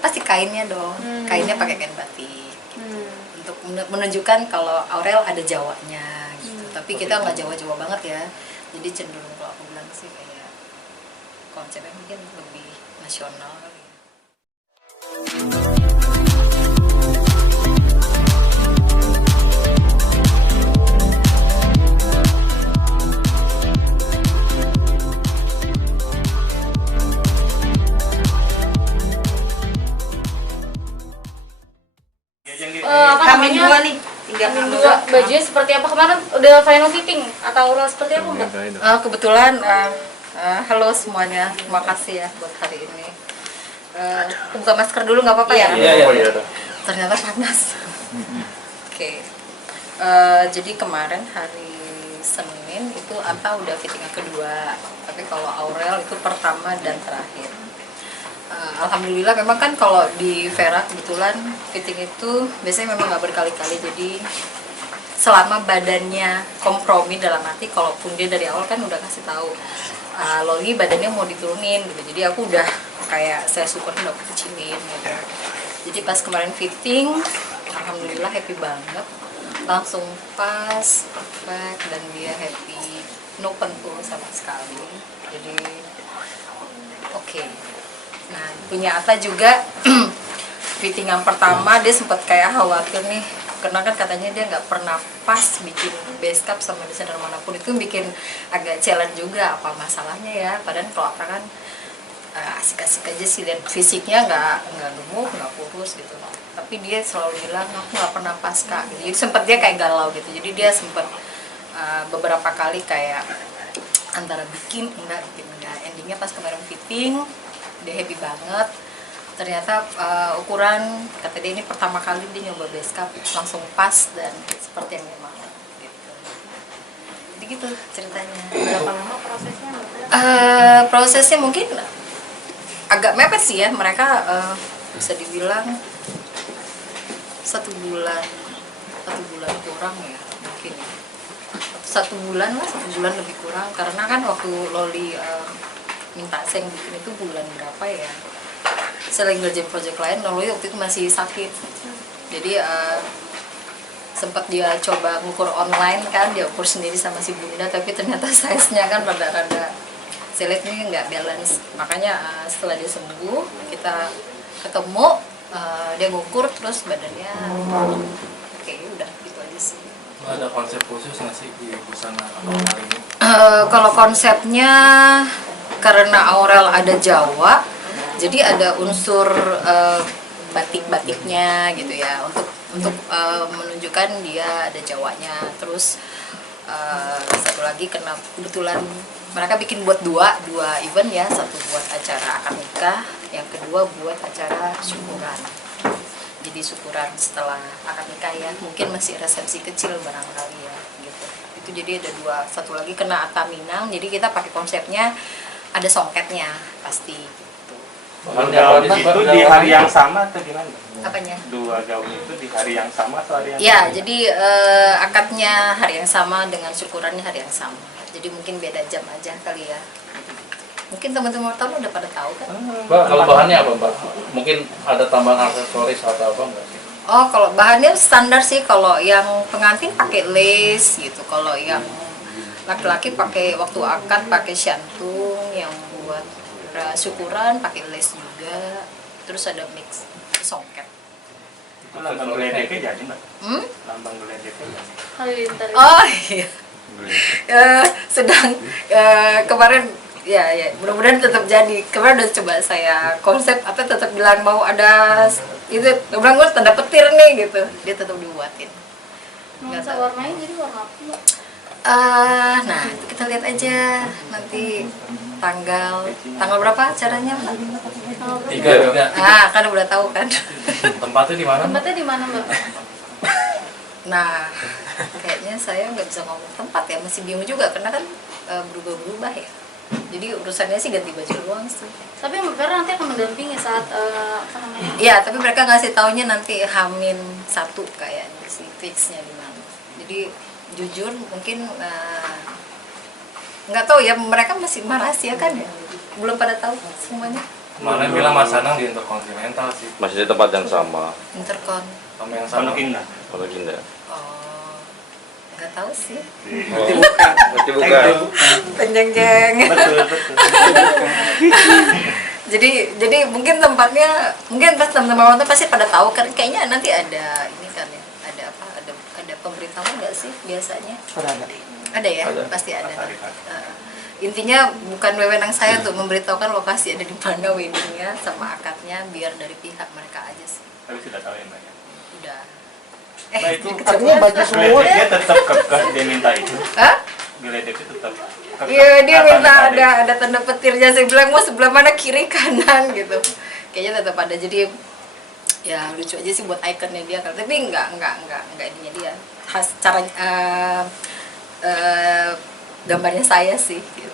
Pasti kainnya dong, kainnya pakai kain batik gitu. Untuk menunjukkan kalau Aurel ada Jawanya gitu. Tapi kita nggak Jawa-Jawa banget ya, jadi cenderung kalau aku bilang sih kayak konsepnya mungkin lebih nasional kali ya. Hamin dua nih, Hamin dua. Bajunya seperti apa kemarin? Udah final fitting atau oral seperti apa Mbak? Kebetulan halo semuanya, terima kasih ya buat hari ini. Aku buka masker dulu nggak apa-apa ya? Iya. Ternyata panas. Oke. Jadi kemarin hari Senin itu Ata udah fittingnya kedua, tapi kalau Aurel itu pertama dan terakhir. Alhamdulillah memang kan kalau di Vera kebetulan fitting itu biasanya memang nggak berkali-kali, jadi selama badannya kompromi dalam arti kalaupun dia dari awal kan udah kasih tahu Loli badannya mau diturunin gitu, jadi aku udah kayak saya syukur udah aku kecilin gitu. Jadi pas kemarin fitting alhamdulillah happy banget, langsung pas perfect dan dia happy, no pentul sama sekali, jadi oke. Nah, punya Atta juga fitting yang pertama dia sempat kayak khawatir nih, karena kan katanya dia nggak pernah pas bikin base cap sama desainer manapun, itu bikin agak challenge juga apa masalahnya ya. Padahal kalau Atta kan asik-asik aja sih, dan fisiknya nggak gemuk, nggak kurus gitu. Tapi dia selalu bilang aku nggak pernah pas kak. Jadi sempat dia kayak galau gitu. Jadi dia sempat beberapa kali kayak antara bikin enggak. Endingnya pas kemarin fitting dia happy banget. Ternyata ukuran kata dia ini pertama kali dia nyoba base cap langsung pas dan seperti yang dia mau gitu. Jadi gitu ceritanya. Berapa lama prosesnya? Prosesnya mungkin agak mepet sih ya, mereka bisa dibilang 1 bulan kurang ya mungkin. 1 bulan lah, 1 bulan lebih kurang, karena kan waktu Loli minta saya bikin itu bulan berapa ya, saya lagi ngerjain project lain, Loli waktu itu masih sakit, jadi sempat dia coba ngukur online kan, dia ukur sendiri sama si bunda, tapi ternyata size-nya kan rada-rada saya lihat ini nggak balance, makanya setelah dia sembuh kita ketemu, dia ngukur terus badannya oke, udah gitu aja sih. Ada konsep khusus nggak sih di busana kali ini? Kalau konsepnya karena Aurel ada Jawa, jadi ada unsur batik-batiknya gitu ya, untuk menunjukkan dia ada Jawanya. Terus satu lagi karena kebetulan mereka bikin buat dua event ya, satu buat acara akad nikah, yang kedua buat acara syukuran. Jadi syukuran setelah akad nikah ya, mungkin masih resepsi kecil barangkali ya gitu. Itu jadi ada dua, satu lagi kena Atta Minang, jadi kita pakai konsepnya ada songketnya pasti gitu. Gaun itu di hari yang sama atau gimana? Apanya? 2 gaun itu di hari yang sama atau hari yang Ya, sama? jadi akadnya hari yang sama dengan syukurannya hari yang sama. Jadi mungkin beda jam aja kali ya. Mungkin teman-teman wartawan udah pada tahu kan? Mbak, kalau bahannya apa Mbak? Mungkin ada tambahan aksesoris atau apa enggak sih? Oh, kalau bahannya standar sih. Kalau yang pengantin pakai lace gitu. Kalau yang laki-laki pakai waktu akad pakai shantung, yang buat syukuran pakai lace juga. Terus ada mix songket. Itu lambang geledeknya jadi Mbak? Lambang geledeknya jadi? Halilintar. Oh iya. Sedang kemarin ya mudah-mudahan tetap jadi. Kemarin udah coba saya konsep apa, tetap bilang mau ada itu, bilang gue tanda petir nih gitu, dia tetap dibuatin. Nuansa warnanya jadi warna apa Mbak? Nah itu kita lihat aja nanti tanggal berapa acaranya Mbak? 3. Kan udah tahu kan. Tempatnya di mana? Tempatnya di mana Mbak? Nah kayaknya saya nggak bisa ngomong tempat ya, masih bingung juga karena kan berubah-berubah ya. Jadi urusannya sih ganti baju doang sih. Tapi Mbak Vera nanti akan mendampingi saat apa namanya? Iya, tapi mereka ngasih taunya nanti H-1 kayaknya sih, fixnya di mana. Jadi jujur mungkin nggak tahu ya, mereka masih rahasia kan ya, belum pada tahu semuanya. Kemarin bilang Mas Anang di Interkontinental sih. Masih di tempat yang sama. Intercon. Sama yang sama. Pondok Indah. Kalau Indah. Oh, nggak tahu sih. Berarti bukan. Berarti bukan. Penjeng-jeng. Betul, betul. jadi mungkin tempatnya, mungkin pas teman-teman nonton pasti pada tahu kan, kayaknya nanti ada ini kan ya, ada apa, ada pemberitahuan nggak sih biasanya? Ada ya, Ada. pasti ada. Intinya bukan wewenang saya untuk memberitahukan lokasi ada di mana weddingnya sama akadnya, biar dari pihak mereka aja sih. Tapi sudah tahu ya Mbak ya? Udah. Nah itu Artinya baju semua. geledeknya tetap kekeh dia minta itu. Hah? Geledeknya tetap kekeh. Iya, dia minta Akan ada tanda petirnya. Saya bilang mau sebelah mana, kiri kanan gitu. Kayaknya tetap ada. Jadi ya lucu aja sih buat ikonnya dia kan. Tapi enggak ininya dia. Khas cara gambarnya saya sih gitu.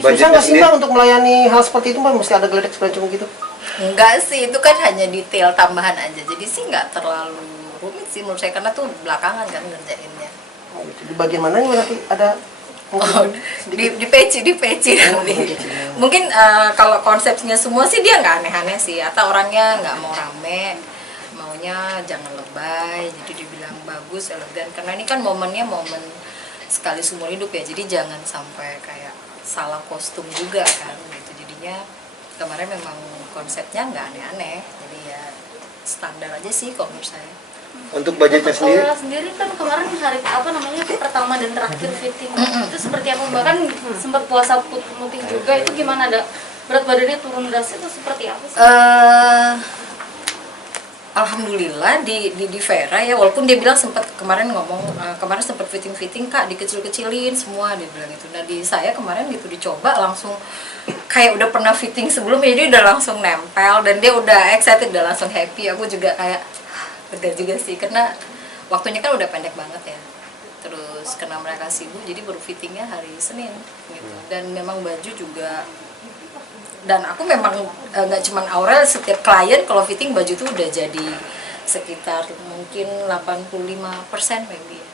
Susah nggak sih Mbak untuk melayani hal seperti itu Mbak? Mesti ada geledek sepenuhnya gitu? Enggak sih, itu kan hanya detail tambahan aja. Jadi sih nggak terlalu rumit sih menurut saya, karena tuh belakangan kan ngerjainnya. Oh, gitu. Di bagian mananya nanti ada di peci nanti. Mungkin kalau konsepnya semua sih dia nggak aneh-aneh sih, atau orangnya nggak mau rame, maunya jangan lebay, jadi dibilang bagus, elegan, karena ini kan momennya momen sekali seumur hidup ya, jadi jangan sampai kayak salah kostum juga kan gitu. Jadinya kemarin memang konsepnya nggak aneh-aneh, jadi ya standar aja sih kalau menurut saya. untuk budgetnya sendiri. Aurel sendiri kan kemarin hari apa namanya pertama dan terakhir fitting itu seperti apa Mbak? Kan sempat puasa putih juga, itu gimana, ada berat badannya turun drastis itu seperti apa sih? Alhamdulillah di Vera ya, walaupun dia bilang sempat kemarin ngomong kemarin sempat fitting Kak, dikecil-kecilin semua, dia bilang gitu. Nah di saya kemarin gitu dicoba langsung kayak udah pernah fitting sebelumnya, jadi udah langsung nempel dan dia udah excited, udah langsung happy. Aku juga kayak lega juga sih, karena waktunya kan udah pendek banget ya. Terus karena mereka sibuk, jadi baru fittingnya hari Senin gitu. Dan memang baju juga, dan aku memang nggak cuman Aurel, setiap klien kalau fitting baju tuh udah jadi sekitar mungkin 85% maybe ya.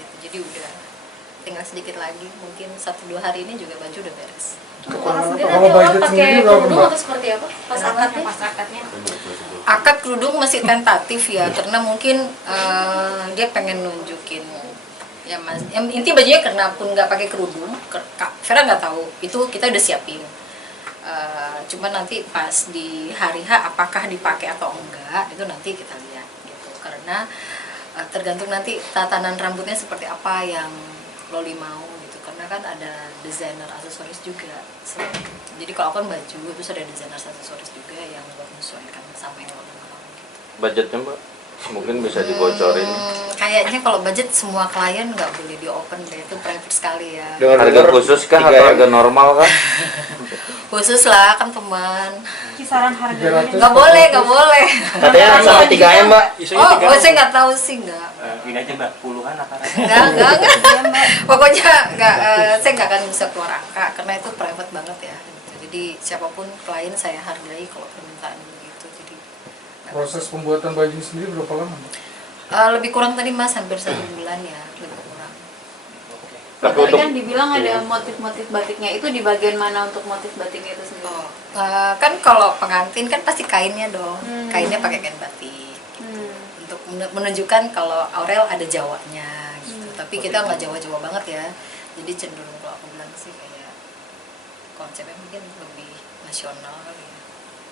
Gitu. Jadi udah tinggal sedikit lagi, mungkin 1-2 hari ini juga baju udah beres. Kalau sendiri nanti Aurel pakai kerudung atau seperti apa? Pas akadnya? Akad kerudung masih tentatif ya, karena mungkin dia pengen nunjukin ya mas. Inti bajunya karena pun nggak pakai kerudung, Kak Vera nggak tahu itu kita udah siapin. Cuma nanti pas di hari H apakah dipakai atau enggak itu nanti kita lihat gitu, karena tergantung nanti tatanan rambutnya seperti apa yang Loli mau gitu, karena kan ada desainer aksesoris juga. Jadi kalau kan baju terus ada desainer aksesoris juga yang buat menyesuaikan sama yang Loli mau gitu. Budgetnya Mbak? Mungkin bisa dibocorin. Kayaknya kalau budget semua klien nggak boleh di open deh, itu private sekali ya. Harga khusus kah atau harga normal kah? Khusus lah kan teman. Kisaran harganya? Nggak boleh. Katanya sama 3M Mbak. Oh, saya nggak tahu sih, nggak. Gini aja Mbak, puluhan apa? Enggak. Pokoknya enggak, saya nggak akan bisa keluar angka karena itu private banget ya. Jadi siapapun klien saya hargai kalau permintaan begitu. Jadi proses pembuatan baju sendiri berapa lama? lebih kurang tadi Mas, hampir 1 bulan ya, lebih kurang. Tapi Tadi untuk kan dibilang ada motif-motif batiknya, itu di bagian mana untuk motif batiknya itu sendiri? Oh, kan kalau pengantin kan pasti kainnya dong, kainnya pakai kain batik. Untuk menunjukkan kalau Aurel ada Jawanya gitu. Tapi kita nggak Jawa-Jawa banget ya. Jadi cenderung kalau aku bilang sih kayak konsepnya mungkin lebih nasional kali ya.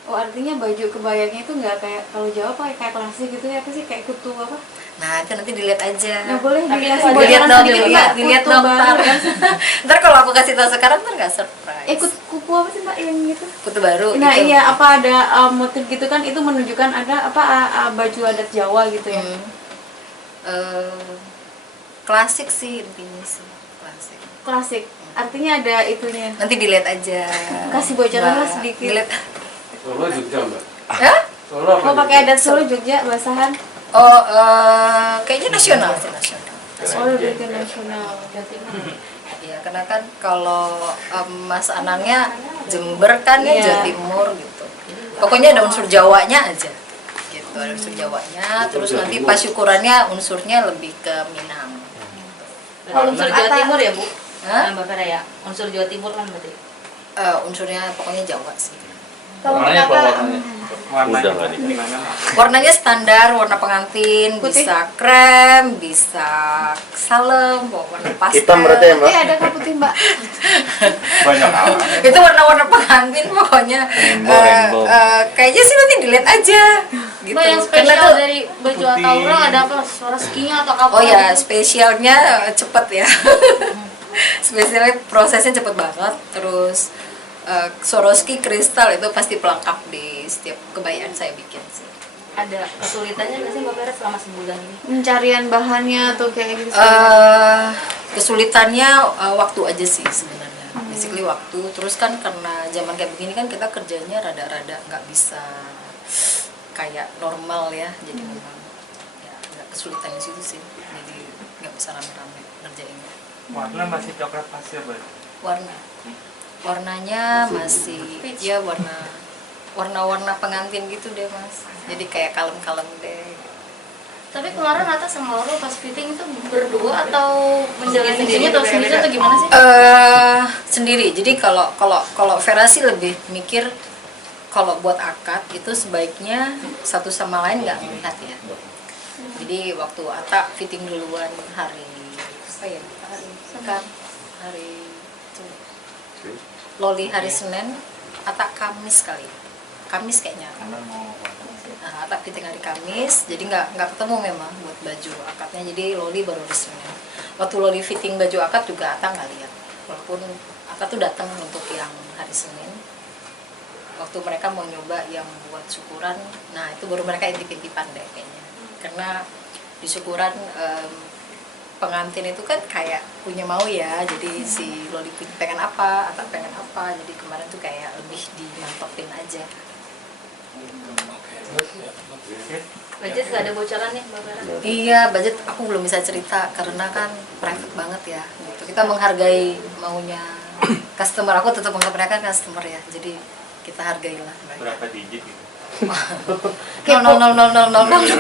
Oh, artinya baju kebayangnya itu nggak kayak kalau Jawa kayak klasik gitu ya, apa sih, kayak kutu apa? Nah itu nanti dilihat aja. Nah, boleh Dilihat dikasih bocoran dong, sedikit dilihat Mbak, dong kutu ntar. baru. Ntar kalau aku kasih tahu sekarang ntar nggak surprise. Kupu apa sih Mbak yang gitu? Kutu baru. Nah gitu. iya, apa ada motif gitu kan, itu menunjukkan ada apa baju adat Jawa gitu ya? Klasik sih intinya sih, klasik. Klasik, artinya ada itunya. Nanti dilihat aja. Kasih bocoran lah Mbak. sedikit. Dilihat. Solo Jogja Mbak. Hah? Solo apa? Mau pakai adat Solo, Jogja, basahan? Oh, kayaknya nasional sih, nasional. Oh, lebih ke nasional. Iya, karena kan kalau Mas Anangnya Jember kan ya, Iya. Jawa Timur gitu. Pokoknya ada unsur Jawanya aja. Gitu, ada unsur Jawanya, terus nanti pas syukurannya unsurnya lebih ke Minang. Kalau unsur Jawa Timur ya Bu? Hah? Mbak Vera ya? Unsur Jawa Timur kan berarti? Unsurnya pokoknya Jawa sih. Kalau Warnanya apa kata warnanya? Warnanya Udah nggak nih? gimana? Warnanya standar, warna pengantin, Putih? bisa krem, bisa salem, warna pastel. Hitam berarti ya, Mbak? ada Kak putih Mbak. Banyak hal. Itu warna-warna pengantin pokoknya. Rainbow. Kayaknya sih nanti dilihat aja. Gitu. Mbak, yang Karena spesial tuh- dari baju Ataurang ada apa? Swarovski-nya atau apa? Oh ya, gitu? spesialnya cepet ya. Spesialnya prosesnya cepet banget. Terus Swarovski kristal itu pasti pelengkap di setiap kebayaan saya bikin sih. Ada kesulitannya nggak sih Mbak Vera selama sebulan ini? Pencarian bahannya tuh kayak gitu. Kesulitannya waktu aja sih sebenarnya. Basically waktu. Terus kan karena zaman kayak begini kan kita kerjanya rada-rada nggak bisa kayak normal ya. Jadi memang ya agak kesulitan di situ sih. Jadi nggak bisa rame-rame ngerjainnya. Warna masih coklat pasir, Mbak. Warnanya masih ya warna pengantin gitu deh Mas. Jadi kayak kalem-kalem deh. Tapi kemarin Atta sama Laura pas fitting itu berdua atau menjalani sendiri atau sendiri atau gimana sih? Sendiri. Jadi kalau Vera sih lebih mikir kalau buat akad itu sebaiknya satu sama lain nggak melihat ya. Jadi waktu Atta fitting duluan hari apa ya? Hari Loli hari Senin, Atta Kamis kali. Kamis kayaknya. Nah, Atta fitting hari Kamis, jadi nggak ketemu memang buat baju akadnya. Jadi Loli baru hari Senin. Waktu Loli fitting baju akad juga Atta nggak lihat. Walaupun Atta tuh datang untuk yang hari Senin. Waktu mereka mau nyoba yang buat syukuran, nah itu baru mereka intip-intipan deh kayaknya. Karena di syukuran pengantin itu kan kayak punya mau ya, jadi si Loli pengen apa, atau pengen apa, jadi kemarin tuh kayak lebih dimantopin aja. Budget nggak ada bocoran nih Mbak Vera? Iya, budget aku belum bisa cerita karena kan private banget ya. Gitu. Kita menghargai maunya customer, aku tetap menganggap mereka kan customer ya, jadi kita hargailah mereka. Berapa digit gitu? Nol.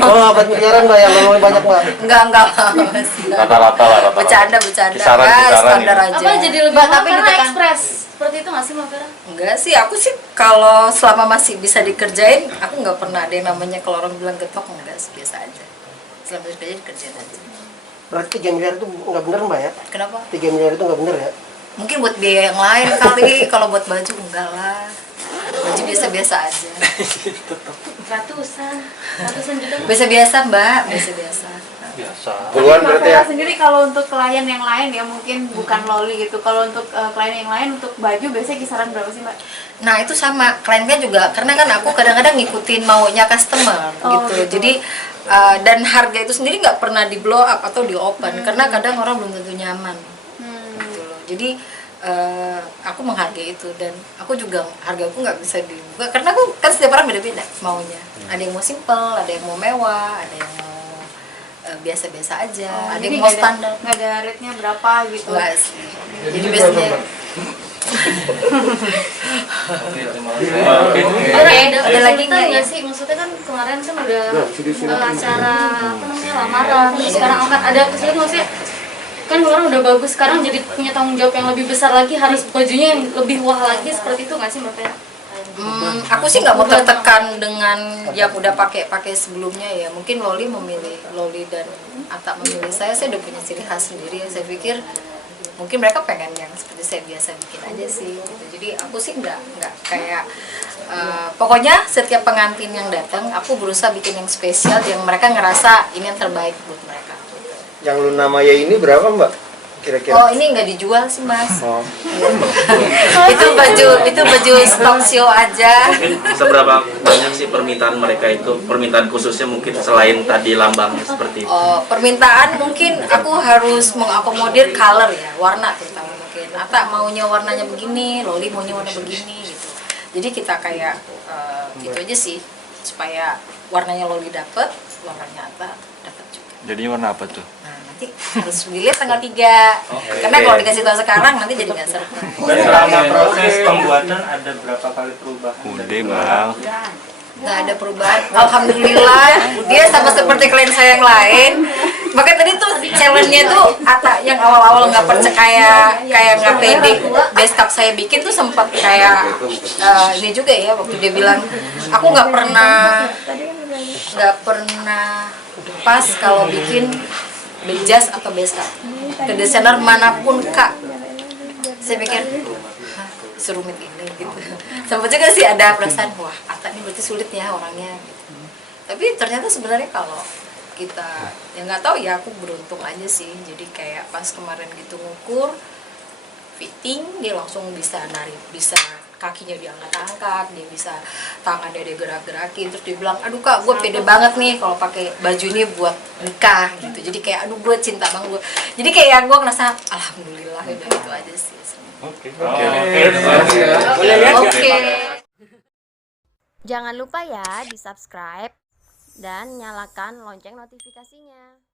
Oh, 4 miliaran Mbak yang ngomongin banyak Mbak. Enggak. Mas. Rata-rata lah, rata-rata. Bercanda. Kisaran Enggak, standar ini. aja. Apa jadi lebih Mbak, mahal tapi karena ditekan. ekspres? Seperti itu nggak sih Mbak Vera? Enggak sih, aku sih kalau selama masih bisa dikerjain, aku nggak pernah ada yang namanya kalau orang bilang getok, enggak sih, biasa aja. Selama bisa dikerjain aja. Berarti 3 miliar itu nggak bener Mbak ya? Kenapa? 3 miliar itu nggak bener ya? Mungkin buat biaya yang lain kali, kalau buat baju enggak lah. Baju biasa-biasa aja. Ratusan juta. Biasa-biasa Mbak, biasa-biasa. Biasa. Puluhan Mbak berarti ya? Vera sendiri kalau untuk klien yang lain ya mungkin bukan Loli gitu. Kalau untuk klien yang lain untuk baju biasanya kisaran berapa sih Mbak? Nah itu sama, kliennya juga, karena kan aku kadang-kadang ngikutin maunya customer gitu. Jadi dan harga itu sendiri nggak pernah di blow up atau di open, karena kadang orang belum tentu nyaman gitu loh. Jadi aku menghargai itu, dan aku juga hargaku nggak bisa dibuka karena aku kan setiap orang beda-beda maunya. Ada yang mau simple, ada yang mau mewah, ada yang mau biasa-biasa aja, ada Jadi yang mau nggak ada- standar. nggak ada rate-nya berapa gitu. Enggak sih. Jadi Jadi biasanya berapa, Mbak? Oke, terima kasih. ada lagi nggak ya? sih? Maksudnya kan kemarin kan udah acara apa namanya lamaran, terus sekarang angkat ada kesulitan maksudnya kan orang udah bagus, sekarang jadi punya tanggung jawab yang lebih besar lagi, harus bajunya yang lebih wah lagi, seperti itu nggak sih Mbak Vera? Aku sih nggak mau tertekan dengan yang udah pakai sebelumnya ya. Mungkin Loli dan Atta memilih saya udah punya ciri khas sendiri ya. Saya pikir mungkin mereka pengen yang seperti saya biasa bikin aja sih gitu. Jadi aku sih nggak kayak pokoknya setiap pengantin yang datang aku berusaha bikin yang spesial yang mereka ngerasa ini yang terbaik buat mereka. Yang Luna Maya ini berapa Mbak? Kira-kira? Oh ini nggak dijual sih Mas. Oh. itu baju stock show aja. Seberapa banyak sih permintaan mereka itu, permintaan khususnya mungkin selain tadi lambang seperti itu? Oh, permintaan mungkin aku harus mengakomodir color ya, warna terutama mungkin. Atta maunya warnanya begini, Loli maunya warna begini gitu. Jadi kita kayak gitu aja sih, supaya warnanya Loli dapet, warnanya Atta dapet juga. Jadinya warna apa tuh? Nah, nanti harus dilihat tanggal 3. Karena kalau dikasih tahu sekarang nanti jadi nggak seru. Selama proses pembuatan ada berapa kali perubahan? Udah Bang. Nggak ada perubahan, alhamdulillah. Dia sama seperti klien saya yang lain, Makanya tadi tuh challenge-nya tuh Ata yang awal-awal nggak percaya, kayak nggak pede. Beskap saya bikin tuh sempat kayak ini juga ya, waktu dia bilang aku nggak pernah pas kalau bikin bejas atau beskap ke desainer manapun Kak. Saya pikir serumit ini gitu. Sempat juga sih ada perasaan, wah Ata ini berarti sulit ya orangnya gitu. Tapi ternyata sebenarnya kalau kita, ya nggak tahu ya, aku beruntung aja sih. Jadi kayak pas kemarin gitu ngukur fitting, dia langsung bisa bisa kakinya diangkat-angkat, dia bisa tangannya dia gerak-gerakin. Terus dia bilang, aduh Kak, gue pede banget nih kalau pakai baju ini buat nikah gitu. Jadi kayak aduh gue cinta banget. Jadi kayak gue ngerasa alhamdulillah, udah itu aja sih. Oke. Jangan lupa ya di subscribe dan nyalakan lonceng notifikasinya.